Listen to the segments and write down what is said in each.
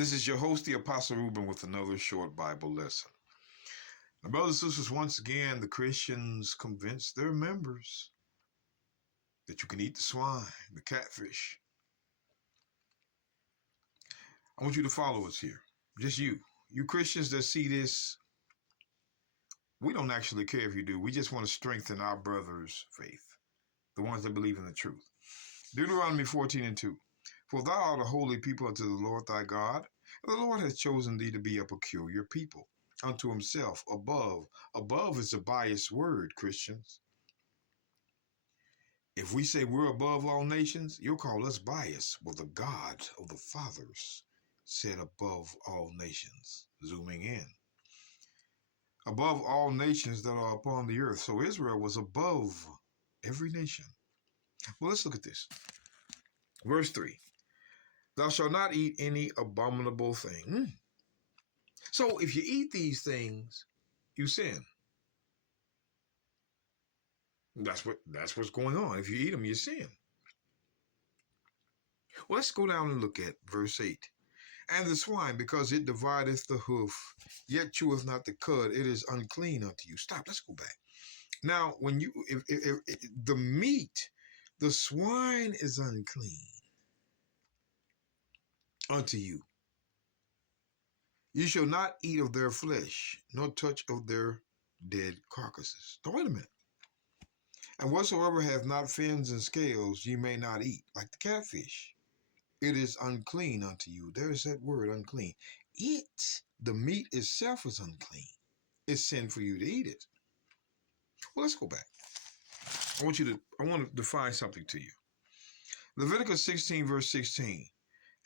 This is your host, the Apostle Reuben, with another short Bible lesson. Now, brothers and sisters, once again, the Christians convince their members that you can eat the swine, the catfish. I want you to follow us here. Just you. You Christians that see this, we don't actually care if you do. We just want to strengthen our brothers' faith, the ones that believe in the truth. Deuteronomy 14:2. For thou art a holy people unto the Lord thy God, and the Lord hath chosen thee to be a peculiar people unto himself above. Above is a biased word, Christians. If we say we're above all nations, you'll call us biased. Well, the God of the fathers said above all nations. Zooming in. Above all nations that are upon the earth. So Israel was above every nation. Well, let's look at this. Verse 3. Thou shalt not eat any abominable thing. So if you eat these things, you sin. That's what's going on. If you eat them, you sin. Well, let's go down and look at verse 8. And the swine, because it divideth the hoof, yet cheweth not the cud, it is unclean unto you. Stop. Let's go back. Now, when you if the meat, the swine is unclean unto you. You shall not eat of their flesh, nor touch of their dead carcasses. Now, wait a minute. And whatsoever hath not fins and scales, ye may not eat, like the catfish. It is unclean unto you. There is that word, unclean. The meat itself is unclean. It's sin for you to eat it. Well, let's go back. I want to define something to you. Leviticus 16, verse 16.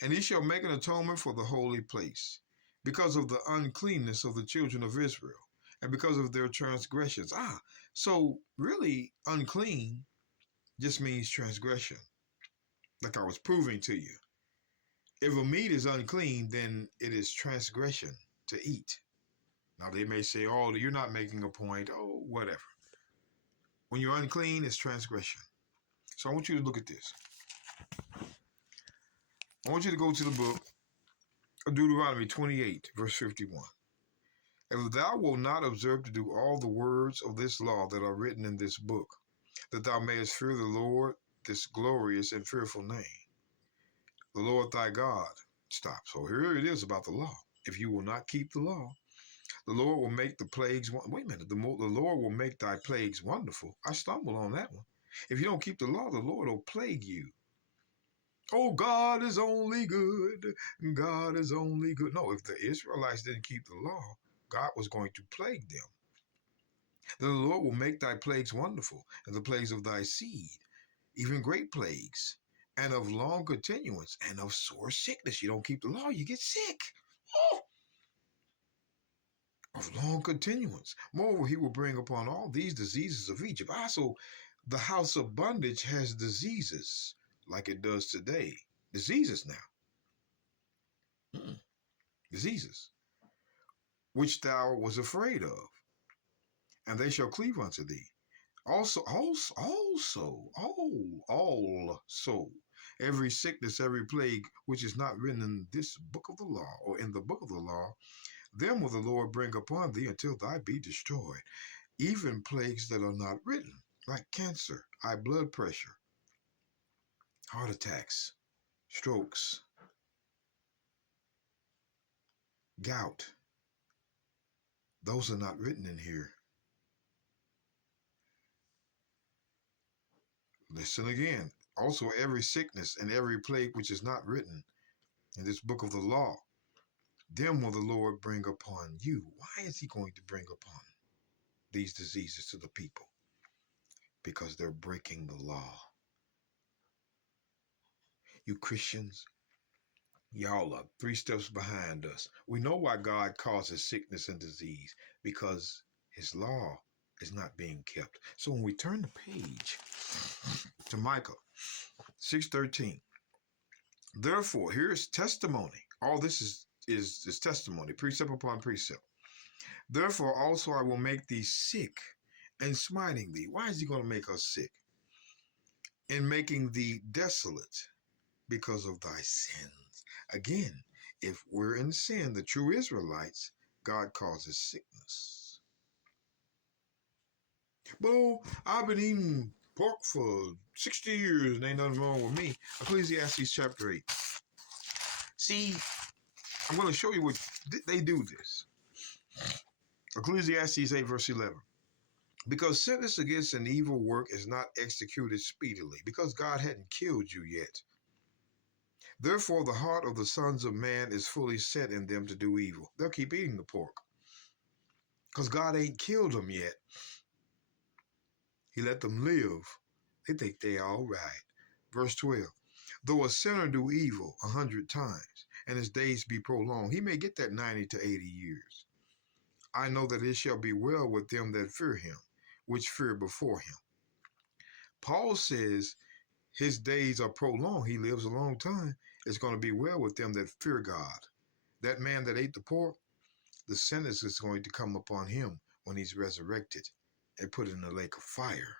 And he shall make an atonement for the holy place, because of the uncleanness of the children of Israel, and because of their transgressions. So really unclean just means transgression, like I was proving to you. If a meat is unclean, then it is transgression to eat. Now they may say, oh, you're not making a point. Oh, whatever. When you're unclean, it's transgression. So I want you to look at this. I want you to go to the book of Deuteronomy 28, verse 51. If thou wilt not observe to do all the words of this law that are written in this book, that thou mayest fear the Lord, this glorious and fearful name, the Lord thy God. Stop. So here it is about the law. If you will not keep the law, the Lord will make the plagues. Wait a minute. The Lord will make thy plagues wonderful. I stumbled on that one. If you don't keep the law, the Lord will plague you. Oh, God is only good. God is only good. No, if the Israelites didn't keep the law, God was going to plague them. Then the Lord will make thy plagues wonderful, and the plagues of thy seed, even great plagues, and of long continuance, and of sore sickness. You don't keep the law, you get sick. Oh! Of long continuance. Moreover, he will bring upon all these diseases of Egypt. Also, the house of bondage has diseases, like it does today. Diseases now. Diseases, which thou was afraid of, and they shall cleave unto thee. Also, every sickness, every plague, which is not written in this book of the law, or in the book of the law, them will the Lord bring upon thee until thou be destroyed. Even plagues that are not written, like cancer, high blood pressure, heart attacks, strokes, gout. Those are not written in here. Listen again. Also, every sickness and every plague which is not written in this book of the law, them will the Lord bring upon you. Why is he going to bring upon these diseases to the people? Because they're breaking the law. You Christians, y'all are 3 steps behind us. We know why God causes sickness and disease, because his law is not being kept. So when we turn the page to Micah 6:13, therefore, here's testimony. All this is testimony, precept upon precept. Therefore also I will make thee sick and smiting thee. Why is he going to make us sick? In making thee desolate because of thy sins. Again, if we're in sin, the true Israelites, God causes sickness. But I've been eating pork for 60 years and ain't nothing wrong with me. Ecclesiastes chapter 8. See, I'm going to show you what they do this. Ecclesiastes 8 verse 11. Because sentence against an evil work is not executed speedily, because God hadn't killed you yet. Therefore, the heart of the sons of man is fully set in them to do evil. They'll keep eating the pork because God ain't killed them yet. He let them live. They think they all right. Verse 12. Though a sinner do evil 100 times, and his days be prolonged, he may get that 90 to 80 years. I know that it shall be well with them that fear him, which fear before him. Paul says his days are prolonged. He lives a long time. It's going to be well with them that fear God. That man that ate the pork, the sentence is going to come upon him when he's resurrected and put in the lake of fire.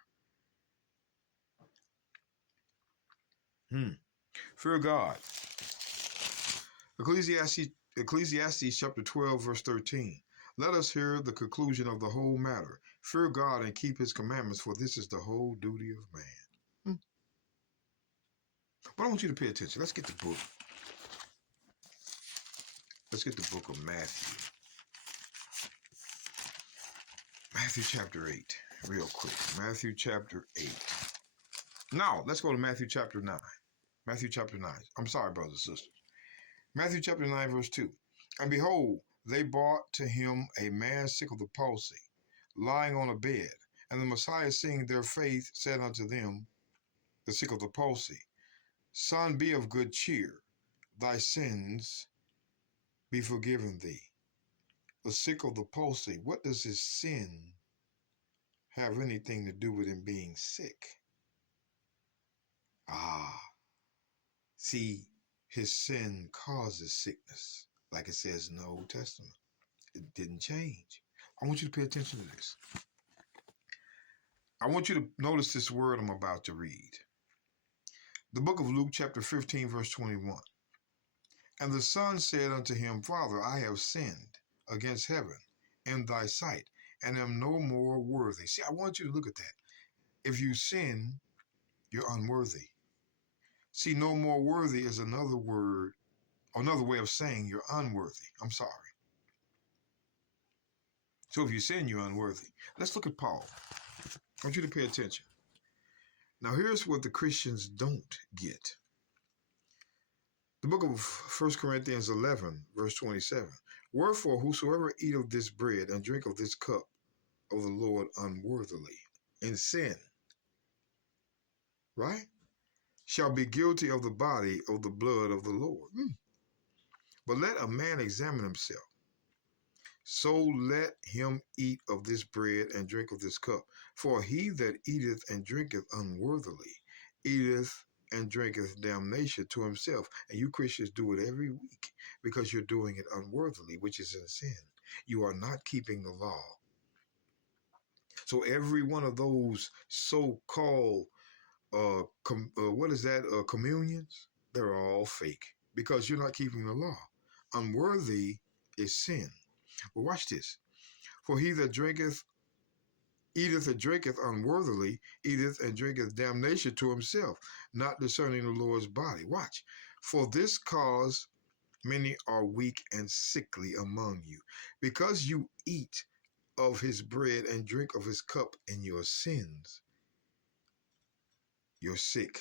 Fear God. Ecclesiastes chapter 12, verse 13. Let us hear the conclusion of the whole matter. Fear God and keep his commandments, for this is the whole duty of man. But I want you to pay attention. Let's get the book. Let's get the book of Matthew. Matthew chapter 8, real quick. Matthew chapter 8. Now, let's go to Matthew chapter 9. Matthew chapter 9. I'm sorry, brothers and sisters. Matthew chapter 9, verse 2. And behold, they brought to him a man sick of the palsy, lying on a bed. And the Messiah, seeing their faith, said unto them, the sick of the palsy, Son, be of good cheer. Thy sins be forgiven thee. The sick of the palsy, what does his sin have anything to do with him being sick? See, his sin causes sickness, like it says in the Old Testament. It didn't change. I want you to pay attention to this. I want you to notice this word I'm about to read. The book of Luke, chapter 15, verse 21. And the son said unto him, Father, I have sinned against heaven and thy sight, and am no more worthy. See, I want you to look at that. If you sin, you're unworthy. See, no more worthy is another word, another way of saying you're unworthy. I'm sorry. So if you sin, you're unworthy. Let's look at Paul. I want you to pay attention. Now, here's what the Christians don't get. The book of 1 Corinthians 11, verse 27. Wherefore, whosoever eat of this bread and drink of this cup of the Lord unworthily in sin, right, shall be guilty of the body of the blood of the Lord. But let a man examine himself. So let him eat of this bread and drink of this cup. For he that eateth and drinketh unworthily eateth and drinketh damnation to himself. And you Christians do it every week because you're doing it unworthily, which is in sin. You are not keeping the law. So every one of those so-called communions, they're all fake because you're not keeping the law. Unworthy is sin. But watch this. For he that eateth and drinketh unworthily, eateth and drinketh damnation to himself, not discerning the Lord's body. Watch. For this cause many are weak and sickly among you, because you eat of his bread and drink of his cup in your sins. You're sick.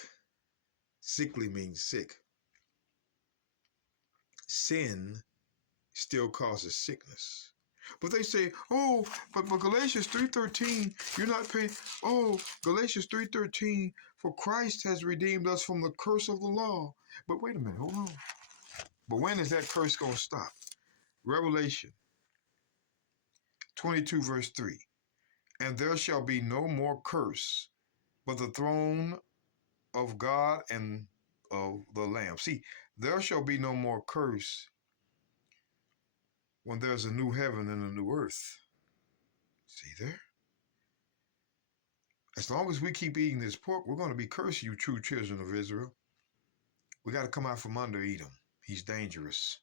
Sickly means sick. Sin still causes sickness. But they say, oh, but Galatians 3:13, you're not paying. Oh, Galatians 3:13, for Christ has redeemed us from the curse of the law. But wait a minute, hold on. But when is that curse going to stop? Revelation 22, verse 3. And there shall be no more curse, but the throne of God and of the Lamb. See, there shall be no more curse when there's a new heaven and a new earth. See there? As long as we keep eating this pork, we're going to be cursed, you true children of Israel. We got to come out from under Edom. He's dangerous.